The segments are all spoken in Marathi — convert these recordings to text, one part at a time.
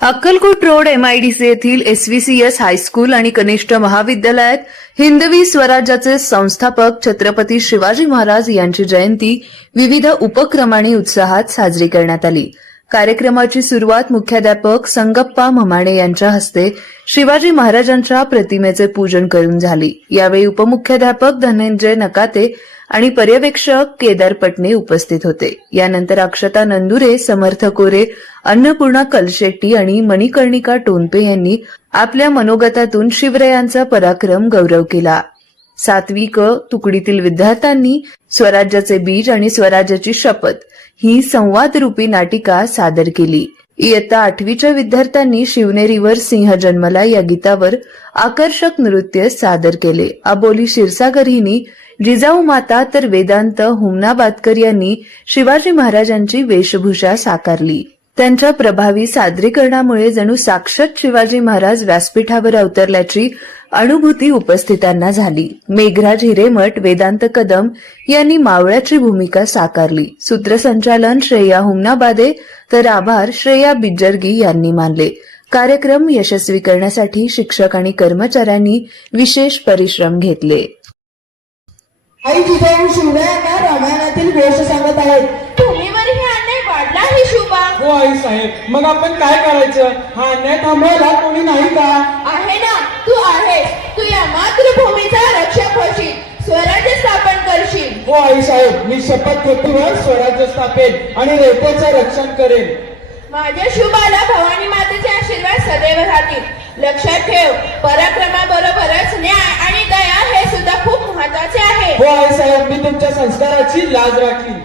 अक्कलकोट रोड MIDC येथील SVCS हायस्कूल आणि कनिष्ठ महाविद्यालयात हिंदवी स्वराज्याचे संस्थापक छत्रपती शिवाजी महाराज यांची जयंती विविध उपक्रमांनी उत्साहात साजरी करण्यात आली। कार्यक्रमाची सुरुवात मुख्याध्यापक संगप्पा म्हमाणे यांच्या हस्ते शिवाजी महाराजांच्या प्रतिमेचे पूजन करून झाली। यावेळी उपमुख्याध्यापक धनंजय नकाते आणि पर्यवेक्षक केदार पटणे उपस्थित होते। यानंतर अक्षता नंदुरे, समर्थ कोरे, अन्नपूर्णा कलशेट्टी आणि मणिकर्णिका टोनपे यांनी आपल्या मनोगतातून शिवरायांचा पराक्रम गौरव केला। 7वी क तुकडीतील विद्यार्थ्यांनी स्वराज्याचे बीज आणि स्वराज्याची शपथ ही संवादरूपी नाटिका सादर केली। इयत्ता 8वीच्या विद्यार्थ्यांनी शिवनेरीवर सिंह जन्मला या गीतावर आकर्षक नृत्य सादर केले। अबोली क्षीरसागर हिनी जिजाऊ माता तर वेदांत हुमनाबादकर यांनी शिवाजी महाराजांची वेशभूषा साकारली। त्यांच्या प्रभावी सादरीकरणामुळे जणू साक्षात शिवाजी महाराज व्यासपीठावर अवतरल्याची अनुभूती उपस्थितांना झाली। मेघराज हिरेमठ, वेदांत कदम यांनी मावळ्याची भूमिका साकारली। सूत्रसंचालन श्रेया हुमनाबादे तर आभार श्रेया बिज्जरगी यांनी मानले। कार्यक्रम यशस्वी करण्यासाठी शिक्षक आणि कर्मचाऱ्यांनी विशेष परिश्रम घेतले। आई जिजाऊ शिवरायांना रामायणातील गोष्ट सांगत आहेत। भूमीवर ही अन्याय वाढला ही शुभा। हो आई साहेब, मग आपण काय करायचं? हा अन्याय थांबवायला कोणी नाही का? आहे ना, तू आहेस। तू या मातृभूमीचा रक्षक होशील, स्वराज्य स्थापन करशील। हो आई साहेब, मी शपथ घेतोवर स्वराज्य स्थापेन आणि रेतेचे रक्षण करेन। माझ्या शुभाला भवानी मातेचे आशीर्वाद सदैव राहतील। लक्षात ठेव, पराक्रमाबरोबरच न्याय आणि दया हे सुद्धा खूप महत्त्वाचे आहे। हो आई साहेब, मी तुमच्या संस्काराची लाज राखीन।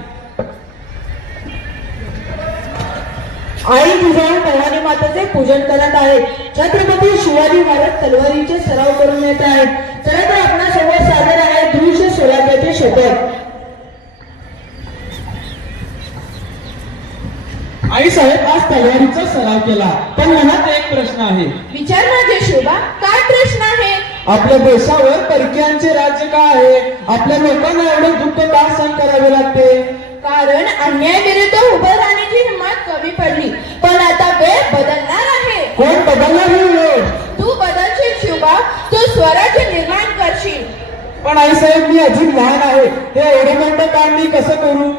आई जिजाऊ भवानी मातेचे पूजन करत आहेत। छत्रपती शिवाजी महाराज तलवारीचे सराव करून येत आहेत। चला तर आपल्या सोबत सादर आहे दृश्य स्वराज्याचे शपथ। आई साहेब, आज तलवारीचा सराव केला, पण मनात एक प्रश्न आहे। विचार माझे शुभा, काय प्रश्न आहे? आपल्या देशावर परकीयांचे राज्य का आहे? आपल्या लोकांना एवढे दुःख का सहन करावे लागते? कारण अन्यायाविरुद्ध उभं राहण्याची हिंमत कमी पडली। पण आता वेळ बदलणार आहे। कोण बदलणार ही वेळ? तू बदलशील शुभा, तू स्वराज्य निर्माण करशील। पण आई साहेब, मी अजून लहान आहे, हे एवढे मोठं काम मी कसं करू?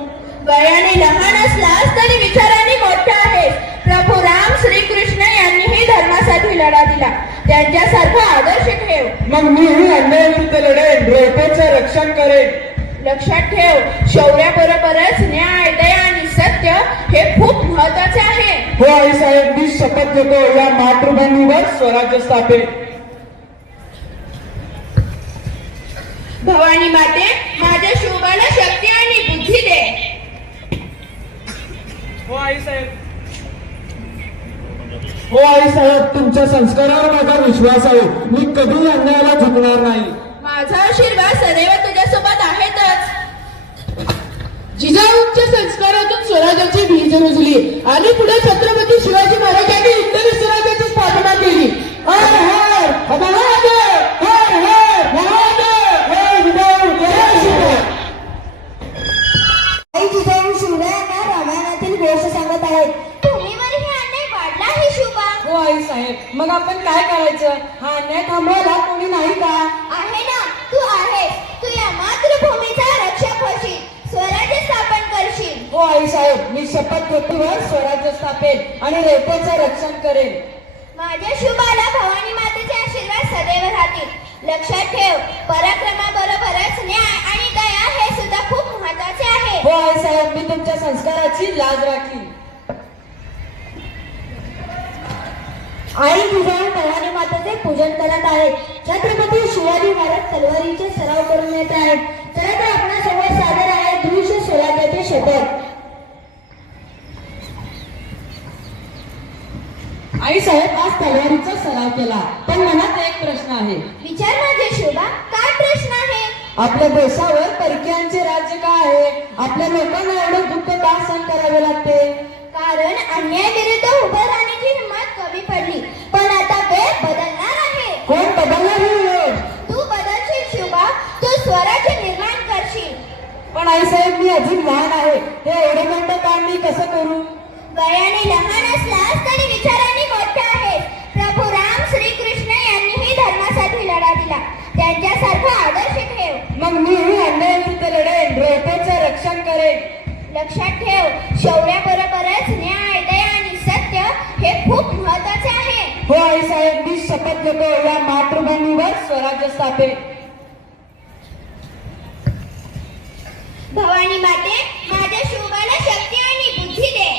वयाने लहान असलास तरी विचाराने मोठा आहेस। प्रभू राम श्रीकृष्ण यांनीही धर्मासाठी लढा दिला, त्यांच्यासारखा आदर्श ठेव। मग मीही अन्यायाविरुद्ध लढेन, रेतेचे रक्षण करेन। लक्षात ठेव, शौर्याबरोबरच न्याय, दया आणि सत्य हे खूप महत्त्वाचे आहे। हो आई साहेब, मी शपथ घेतो या मातृभूमीवर स्वराज्य स्थापेन। भवानी माते, माझ्या शुभाला शक्ती आणि बुद्धी दे। हो आई साहेब, हो आई साहेब, तुमच्या संस्कारावर माझा विश्वास आहे। मी कधी अन्यायाला झुकणार नाही। माझा आशीर्वाद सदैव तुझ्यासोबत आहेतच। जिजाऊंच्या संस्कारातून स्वराज्याची बीज रुजली आणि पुढे छत्रपती शिवाजी महाराजांनी हिंदवी स्वराज्याची स्थापना केली। हर हर महादेव, हर हर महादेव, जय जिजाऊ, जय शिवराय। आई जिजाऊ शिवरायांना रामायणातील गोष्ट सांगत आहेत। भूमीवर ही अन्याय वाढला ही शुभा। हो आई साहेब, मग आपण काय करायचं? हा अन्याय थांबवायला कोणी नाही का? आहे ना, तू आहेस। तू या मातृभूमीचा रक्षक होशील, स्वराज्य स्थापन करशील। हो आई साहेब, मी शपथ घेतोवर स्वराज्य स्थापेन आणि रेतेचे रक्षण करेन। माझ्या शुभाला भवानी मातेचे आशीर्वाद सदैव राहतील। लक्षात ठेव, पराक्रमाबरोबरच न्याय आणि दया हे सुद्धा खूप महत्त्वाचे आहे। हो आई साहेब, मी तुमच्या संस्काराची लाज राखीन। आई जिजाऊ भवानी मातेचे पूजन करत आहेत। छत्रपती शिवाजी महाराज तलवारीचे सराव करून येत आहेत। चला तर आपल्या सोबत सादर आहे दृश्य स्वराज्याचे शपथ। आई साहेब, आज तलवारीचा सराव केला, पण मनात एक प्रश्न आहे। विचार माझे शुभा, काय प्रश्न आहे? आपल्या देशावर परकीयांचे राज्य का आहे? आपल्या लोकांना एवढे दुःख का सहन करावे लागते? कारण अन्यायाविरुद्ध उभं राहण्याची हिंमत कमी पडली, पण आता वेळ बदलणार आहे। कोण बदलणार ही वेळ? तू बदलशील शुभा, तू स्वराज्य निर्माण करशील। पण आई साहेब, मी अजून लहान आहे, हे एवढे मोठं काम मी कसं करू? वयाने लहान असलास तरी विचाराने मोठा लक्षात ठेव, शौर्याबरोबरच न्याय, दया आणि सत्य हे खूप महत्वाचे आहे. हो आईसाहेब, मी शपथ घेतो या मातृभूमीवर स्वराज्य स्थापेल. भवानी माते, माझ्या शिवबाला शक्ती आणि बुद्धी दे.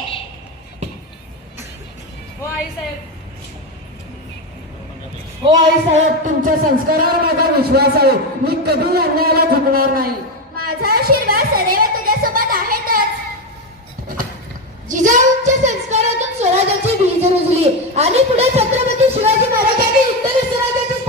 हो आईसाहेब, तुमच्या संस्कारावर माझा विश्वास आहे. मी कधी